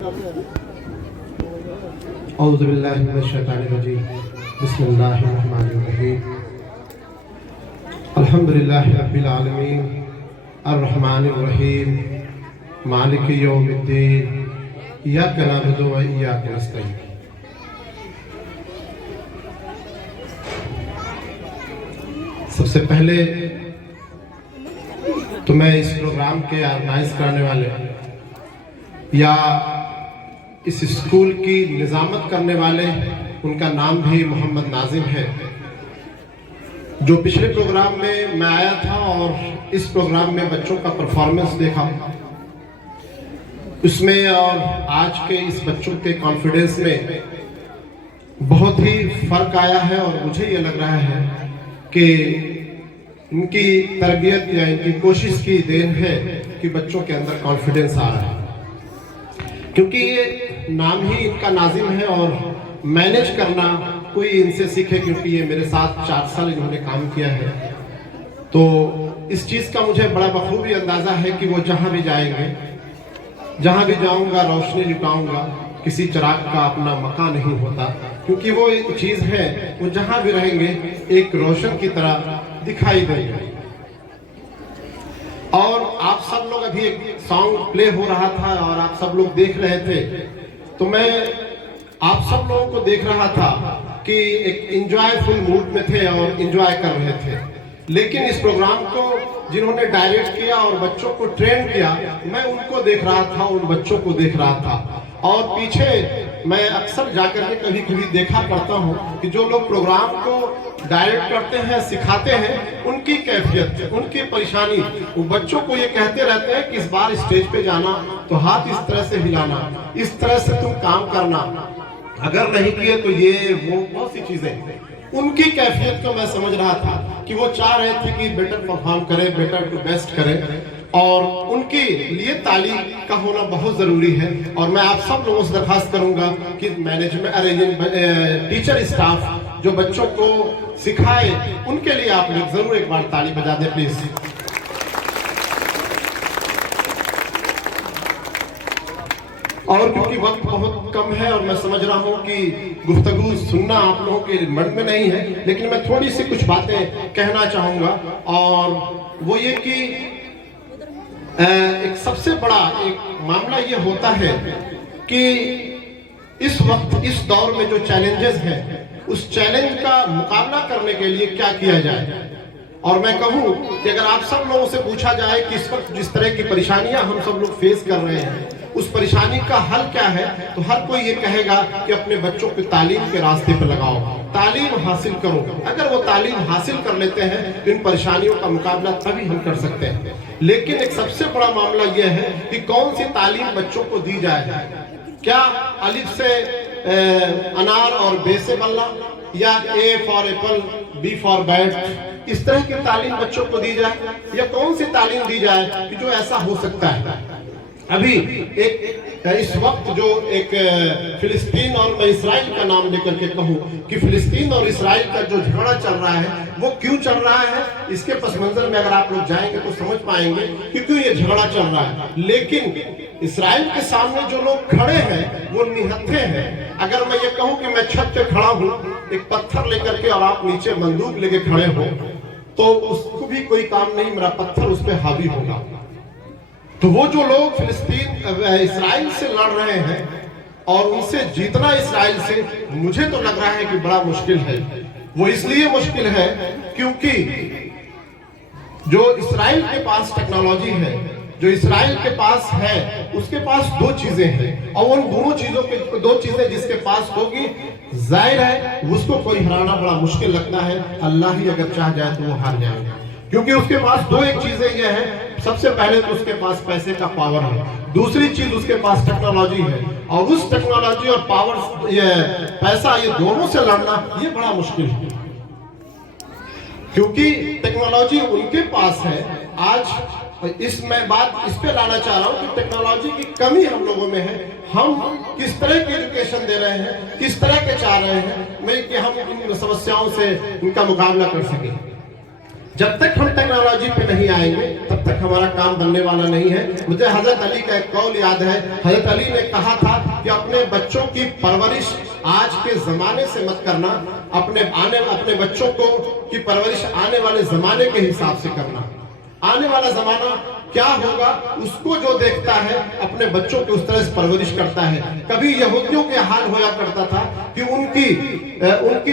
औज़ु बिल्लाहि मिनश शैतानिर रजीम। बिस्मिल्लाहिर रहमानिर रहीम। अल्हम्दुलिल्लाहि रब्बिल आलमीन अर्रहमानिर रहीम मालिकि यौमिद्दीन इय्याका नअबुदु व इय्याका नस्तईन। सबसे पहले तो मैं इस प्रोग्राम के ऑर्गेनाइज करने वाले या इस स्कूल की निजामत करने वाले, उनका नाम भी मोहम्मद नाजिम है। जो पिछले प्रोग्राम में मैं आया था और इस प्रोग्राम में बच्चों का परफॉर्मेंस देखा, उसमें और आज के इस बच्चों के कॉन्फिडेंस में बहुत ही फर्क आया है। और मुझे ये लग रहा है कि इनकी तरबियत या इनकी कोशिश की देन है कि बच्चों के अंदर कॉन्फिडेंस आ रहा है, क्योंकि ये नाम ही इनका नाजिम है। और मैनेज करना कोई इनसे सीखे, क्योंकि ये मेरे साथ 4 साल इन्होंने काम किया है। तो इस चीज़ का मुझे बड़ा बखूबी अंदाज़ा है कि वो जहाँ भी जाएंगे, जहाँ भी जाऊँगा रोशनी लुटाऊँगा। किसी चिराग का अपना मकान नहीं होता, क्योंकि वो एक चीज़ है, वो जहाँ भी रहेंगे एक रोशन की तरह दिखाई देंगे। और आप सब लोग, अभी एक सॉन्ग प्ले हो रहा था और आप सब लोग देख रहे थे, तो मैं आप सब लोगों को देख रहा था कि एक एंजॉयफुल मूड में थे और एंजॉय कर रहे थे। लेकिन इस प्रोग्राम को जिन्होंने डायरेक्ट किया और बच्चों को ट्रेन किया, मैं उनको देख रहा था, उन बच्चों को देख रहा था। और पीछे मैं अक्सर जाकर के कभी कभी देखा करता हूँ कि जो लोग प्रोग्राम को डायरेक्ट करते हैं, सिखाते हैं, उनकी कैफियत, उनकी परेशानी, वो बच्चों को ये कहते रहते हैं कि इस बार स्टेज पे जाना तो हाथ इस तरह से हिलाना, इस तरह से तुम काम करना, अगर नहीं किए तो ये वो बहुत सी चीजें। उनकी कैफियत को मैं समझ रहा था कि वो चाह रहे थे कि बेटर परफॉर्म करें, बेटर टू बेस्ट करें, और उनके लिए तालीम का होना बहुत ज़रूरी है। और मैं आप सब लोगों से दरखास्त करूंगा कि मैनेजमेंट, टीचर स्टाफ जो बच्चों को सिखाए, उनके लिए आप लोग जरूर एक बार ताली बजा दें प्लीज। और क्योंकि वक्त बहुत कम है और मैं समझ रहा हूं कि गुफ्तगू सुनना आप लोगों के मन में नहीं है, लेकिन मैं थोड़ी सी कुछ बातें कहना चाहूंगा। और वो ये कि एक सबसे बड़ा एक मामला ये होता है कि इस वक्त, इस दौर में जो चैलेंजेस हैं, उस चैलेंज का मुकाबला करने के लिए क्या किया जाए। और मैं कहूं कि अगर आप सब लोगों से पूछा जाए कि इस वक्त जिस तरह की परेशानियां हम सब लोग फेस कर रहे हैं, उस परेशानी का हल क्या है, तो हर कोई ये कहेगा कि अपने बच्चों को तालीम के रास्ते पर लगाओ, तालीम हासिल करो। अगर वो तालीम हासिल कर लेते हैं तो इन परेशानियों का मुकाबला तभी हम कर सकते हैं। लेकिन एक सबसे बड़ा मामला यह है कि कौन सी तालीम बच्चों को दी जाए। क्या अलिफ से अनार और बे से बल्ला, या A for apple, B for bat, इस तरह की तालीम बच्चों को दी जाए, या कौन सी तालीम दी जाए कि जो ऐसा हो सकता है। अभी एक इस वक्त जो एक फिलिस्तीन, और मैं इसराइल का नाम लेकर के कहूँ कि फिलिस्तीन और इसराइल का जो झगड़ा चल रहा है, वो क्यों चल रहा है, इसके पस मंजर में अगर आप लोग जाएंगे तो समझ पाएंगे कि क्यों ये झगड़ा चल रहा है। लेकिन इसराइल के सामने जो लोग खड़े हैं वो निहत्थे हैं। अगर मैं ये कहूँ कि मैं छत पे खड़ा हूँ एक पत्थर लेकर के, और आप नीचे बंदूक लेके खड़े हो, तो उसको भी कोई काम नहीं, मेरा पत्थर उस पर हावी होगा। तो वो जो लोग फिलिस्तीन इसराइल से लड़ रहे हैं और उनसे जीतना इसराइल से, मुझे तो लग रहा है कि बड़ा मुश्किल है। वो इसलिए मुश्किल है क्योंकि जो इसराइल के पास टेक्नोलॉजी है, जो इसराइल के पास है, उसके पास 2 चीजें हैं, और उन दोनों चीजों के 2 चीजें जिसके पास होगी, जाहिर है उसको कोई हराना बड़ा मुश्किल लगता है। अल्लाह ही अगर चाह जाए तो वो हार जाएगा, क्योंकि उसके पास 2 एक चीजें ये हैं। सबसे पहले तो उसके पास पैसे का पावर है, दूसरी चीज उसके पास टेक्नोलॉजी है। और उस टेक्नोलॉजी और पावर, ये पैसा, ये दोनों से लड़ना ये बड़ा मुश्किल है, क्योंकि टेक्नोलॉजी उनके पास है। आज मैं बात इस पे लाना चाह रहा हूँ कि टेक्नोलॉजी की कमी हम लोगों में है। हम किस तरह की एजुकेशन दे रहे हैं, किस तरह के चाह रहे हैं कि हम इन समस्याओं से इनका मुकाबला कर सकें। जब तक हम टेक्नोलॉजी पे नहीं आएंगे तब तक तक हमारा काम बनने वाला नहीं है। मुझे हजरत अली का एक कौल याद है। हजरत अली ने कहा था कि अपने बच्चों की परवरिश आज के जमाने से मत करना, अपने बच्चों को की परवरिश आने वाले जमाने के हिसाब से करना। आने वाला जमाना क्या होगा उसको जो देखता है अपने बच्चों की उस तरह से परवरिश करता है। कभी यहूदियों के हाल होया करता था कि उनकी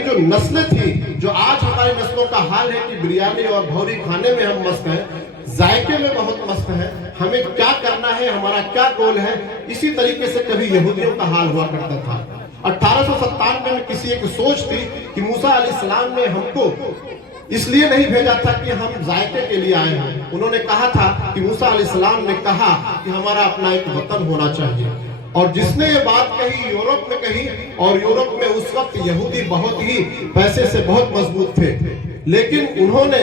जो नस्लें थी, जो आज हमारी नस्लों का हाल है कि बिरयानी और भौरी खाने में हम मस्त हैं, जायके में बहुत मस्त है, हमें क्या करना है, हमारा क्या गोल है, इसी तरीके से कभी यहूदियों का हाल हुआ करता था। 1897 में किसी एक सोच थी कि मूसा अलैहिस्सलाम ने हमको इसलिए नहीं भेजा था कि हम जायके के लिए आए हैं। उन्होंने कहा था कि मूसा अलैहिस्सलाम ने कहा कि हमारा अपना एक वतन होना चाहिए। और जिसने ये बात कही यूरोप में कही, और यूरोप में उस वक्त यहूदी बहुत ही पैसे से बहुत मजबूत थे, लेकिन उन्होंने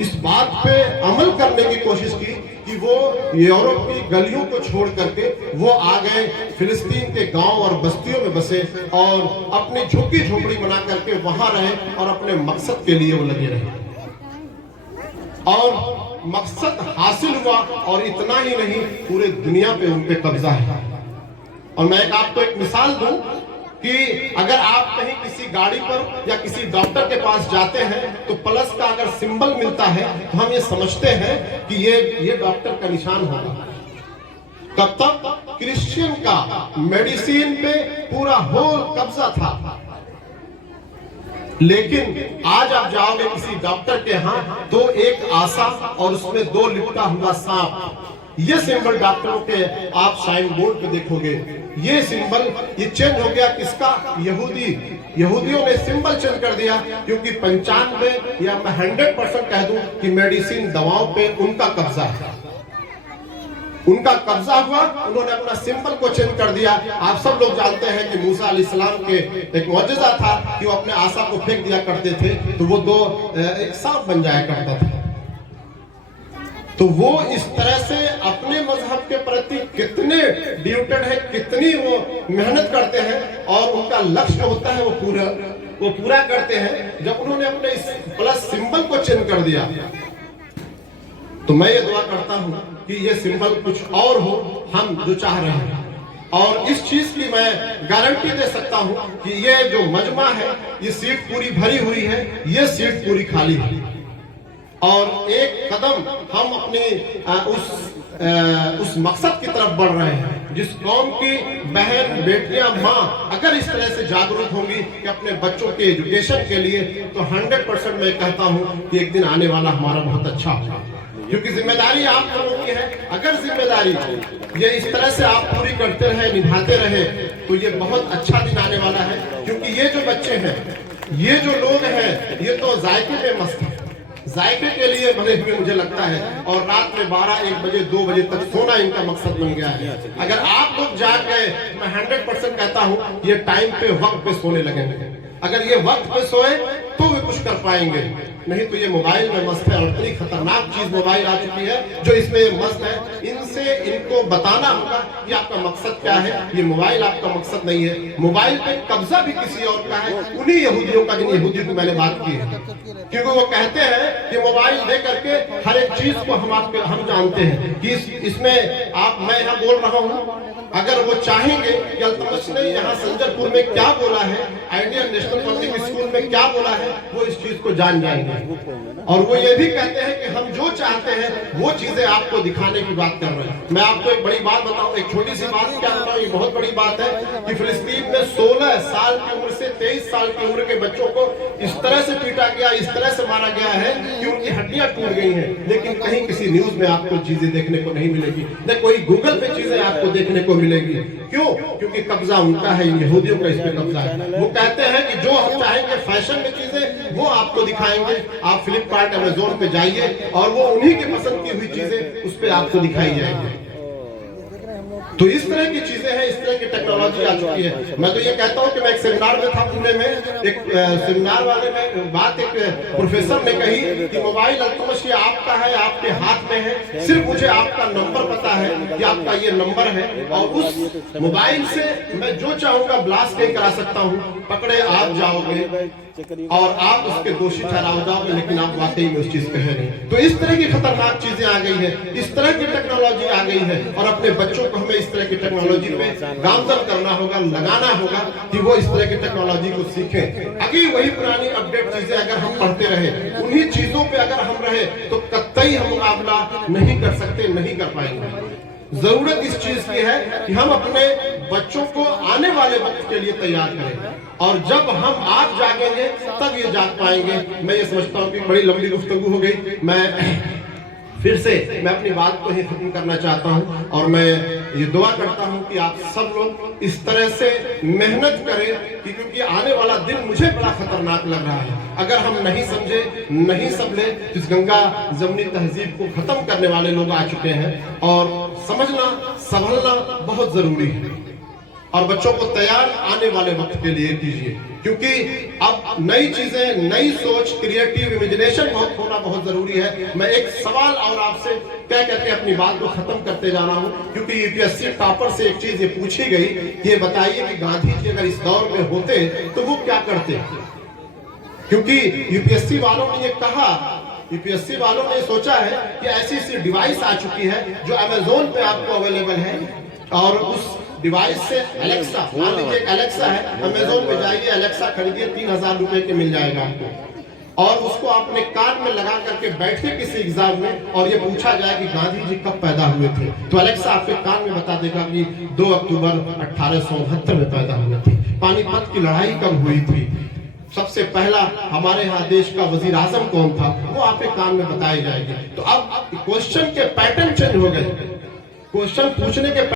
इस बात पे अमल करने की कोशिश की कि वो यूरोप की गलियों को छोड़ करके वो आ गए, फिलिस्तीन के गांव और बस्तियों में बसे और अपनी झुग्गी झोपड़ी बना करके वहां रहे और अपने मकसद के लिए वो लगे रहे। और मकसद हासिल हुआ, और इतना ही नहीं, पूरे दुनिया पे उन पे कब्जा है। और मैं आपको एक मिसाल दूं कि अगर आप कहीं किसी गाड़ी पर या किसी डॉक्टर के पास जाते हैं तो प्लस का अगर सिंबल मिलता है तो हम ये समझते हैं कि ये डॉक्टर का निशान होगा। तब तक क्रिश्चियन का मेडिसिन पे पूरा होल कब्जा था। लेकिन आज आप जाओगे किसी डॉक्टर के यहाँ तो एक आसा और उसमें 2 लिपटा हुआ सांप, ये सिंबल डॉक्टरों के आप साइन बोर्ड पे देखोगे। ये सिंबल ये चेंज हो गया, किसका? यहूदियों ने सिंबल चेंज कर दिया, क्योंकि 95 या मैं 100% कह दूं कि मेडिसिन दवाओं पे उनका कब्जा है। उनका कब्जा हुआ, उन्होंने अपना सिंबल को चेंज कर दिया। आप सब लोग जानते हैं कि मूसा अलैहिस्सलाम के एक मौजज़ा था कि वो अपने आसा को फेंक दिया करते थे तो वो एक सांप बन जाया करता था। तो वो इस तरह से अपने मजहब के प्रति कितने ड्यूटेड है, कितनी वो मेहनत करते हैं और उनका लक्ष्य होता है वो पूरा करते हैं। जब उन्होंने अपने इस प्लस सिंबल को चेंज कर दिया तो मैं ये दुआ करता हूं कि ये सिंबल कुछ और हो, हम जो चाह रहे हैं। और इस चीज की मैं गारंटी दे सकता हूं कि ये जो मजमा है, ये सीट पूरी भरी हुई है, ये सीट पूरी खाली है। और एक कदम हम अपने उस मकसद की तरफ बढ़ रहे हैं, जिस कौम की बहन बेटियां माँ अगर इस तरह से जागरूक होंगी कि अपने बच्चों के एजुकेशन के लिए, तो 100% मैं कहता हूं कि एक दिन आने वाला हमारा बहुत अच्छा होगा। क्योंकि जिम्मेदारी आप लोगों की है। अगर जिम्मेदारी ये इस तरह से आप पूरी करते रहे, निभाते रहे, तो ये बहुत अच्छा दिन आने वाला है। क्योंकि ये जो बच्चे हैं, ये जो लोग हैं, ये तो जायके में मस्त है, जायके के लिए बने हुए मुझे लगता है। और रात में 12, 1 बजे, 2 बजे तक सोना इनका मकसद बन गया है। अगर आप लोग जाग गए, मैं 100% कहता हूँ ये टाइम पे, वक्त पे सोने लगेंगे। अगर ये वक्त पे सोए तो वे कुछ कर पाएंगे, नहीं तो ये मोबाइल में मस्त है। और इतनी खतरनाक चीज मोबाइल आ चुकी है जो इसमें मस्त है। इनसे इनको बताना होगा कि आपका मकसद क्या है। ये मोबाइल आपका मकसद नहीं है। मोबाइल पे कब्जा भी किसी और का है, उन्हीं यहूदियों का, जिन यहूदियों की मैंने बात की है। क्योंकि वो कहते हैं कि मोबाइल दे करके हर एक चीज को हम जानते हैं कि इसमें मैं यहाँ बोल रहा हूँ, अगर वो चाहेंगे कि अल्तमश ने यहाँ संजरपुर में क्या बोला है, आइडियल नेशनल पब्लिक स्कूल में क्या बोला है, वो इस चीज को जान जाएंगे। और वो ये भी कहते हैं कि हम जो चाहते हैं वो चीजें आपको दिखाने की बात कर रहे हैं। मैं आपको एक बड़ी बात बताऊं, एक छोटी सी बात क्या बताऊं, ये बहुत बड़ी बात है कि फिलिस्तीन में 16 साल की उम्र से 23 साल की उम्र के बच्चों को इस तरह से पीटा गया, इस तरह से मारा गया है कि उनकी हड्डियां टूट गई हैं। लेकिन कहीं किसी न्यूज में आपको चीजें देखने को नहीं मिलेगी, न कोई गूगल पे चीजें आपको देखने को मिलेगी। क्यों? क्योंकि कब्जा उनका है, यहूदियों का इस पे कब्जा है। वो कहते हैं कि जो हम चाहेंगे फैशन में चीजें वो आपको दिखाएंगे। आप फ्लिपकार्ट, अमेज़न पे जाइए और वो उन्हीं की पसंद की हुई चीजें उस पे आपको दिखाई जाएंगी। तो इस तरह की चीजें हैं, इस तरह की टेक्नोलॉजी आ चुकी है। मैं तो ये कहता हूँ कि मैं एक सेमिनार में था पुणे में, एक सेमिनार वाले में बात एक प्रोफेसर ने कही कि मोबाइल अल्तमश ये आपका है, आपके हाथ में है, सिर्फ मुझे आपका नंबर पता है कि आपका ये नंबर है, और उस मोबाइल से मैं जो चाहूंगा ब्लास्ट नहीं करा सकता हूँ। पकड़े आप जाओगे, और आप उसके दोषी ठहराए जाओगे, लेकिन आप वाकई में उस चीज कह रहे हैं। तो इस तरह की खतरनाक चीजें आ गई है, इस तरह की टेक्नोलॉजी आ गई है, और अपने बच्चों को हमें इस तरह की टेक्नोलॉजी पे गामजन करना होगा, लगाना होगा कि वो इस तरह की टेक्नोलॉजी को सीखें। अभी वही पुरानी अपडेट चीजें अगर हम पढ़ते रहे, उन्हीं चीजों पे अगर हम रहे, तो कतई हम मुकाबला नहीं कर सकते, नहीं कर पाएंगे। जरूरत इस चीज की है कि हम अपने बच्चों को आने वाले वक्त के लिए तैयार करें, और जब हम आज जागेंगे तब ये जाग पाएंगे। मैं ये समझता हूँ कि बड़ी लंबी गुफ्तगू हो गई, मैं फिर से मैं अपनी बात को ही खत्म करना चाहता हूं, और मैं ये दुआ करता हूं कि आप सब लोग इस तरह से मेहनत करें कि, क्योंकि आने वाला दिन मुझे बड़ा खतरनाक लग रहा है। अगर हम नहीं समझे, नहीं समझे, इस गंगा जमनी तहजीब को खत्म करने वाले लोग आ चुके हैं, और समझना संभलना बहुत जरूरी है, और बच्चों को तैयार आने वाले वक्त के लिए कीजिए, क्योंकि अब नई चीजें, नई सोच, क्रिएटिव इमेजिनेशन होना बहुत जरूरी है। मैं एक सवाल और आपसे कह करके अपनी बात को खत्म करते जा रहा हूं, क्योंकि यूपीएससी टॉपर से एक चीज ये पूछी गई, ये बताइए कि गांधी जी अगर इस दौर में होते तो वो क्या करते। क्योंकि यूपीएससी वालों ने ये कहा, यूपीएससी वालों ने सोचा है कि ऐसी ऐसी डिवाइस आ चुकी है जो अमेजोन पे आपको अवेलेबल है, और उस डिवाइस से एलेक्सा, मान लीजिए एलेक्सा है, अमेजोन पे जाइए, एलेक्सा खरीदिए, 3000 रुपए के मिल जाएगा आपको, और उसको अपने कान में लगा करके बैठे किसी एग्जाम में, और ये पूछा जाए कि गांधी जी कब पैदा हुए थे, तो एलेक्सा आपके कान में बता देगा कि 2 अक्टूबर 1869 में पैदा हुए थे। पानीपत की लड़ाई कब हुई थी, सबसे पहला हमारे यहाँ देश का वजीर आजम कौन था, वो आपके कान में बताई जाएगी। तो अब क्वेश्चन के पैटर्न चेंज हो गए, क्वेश्चन पूछने के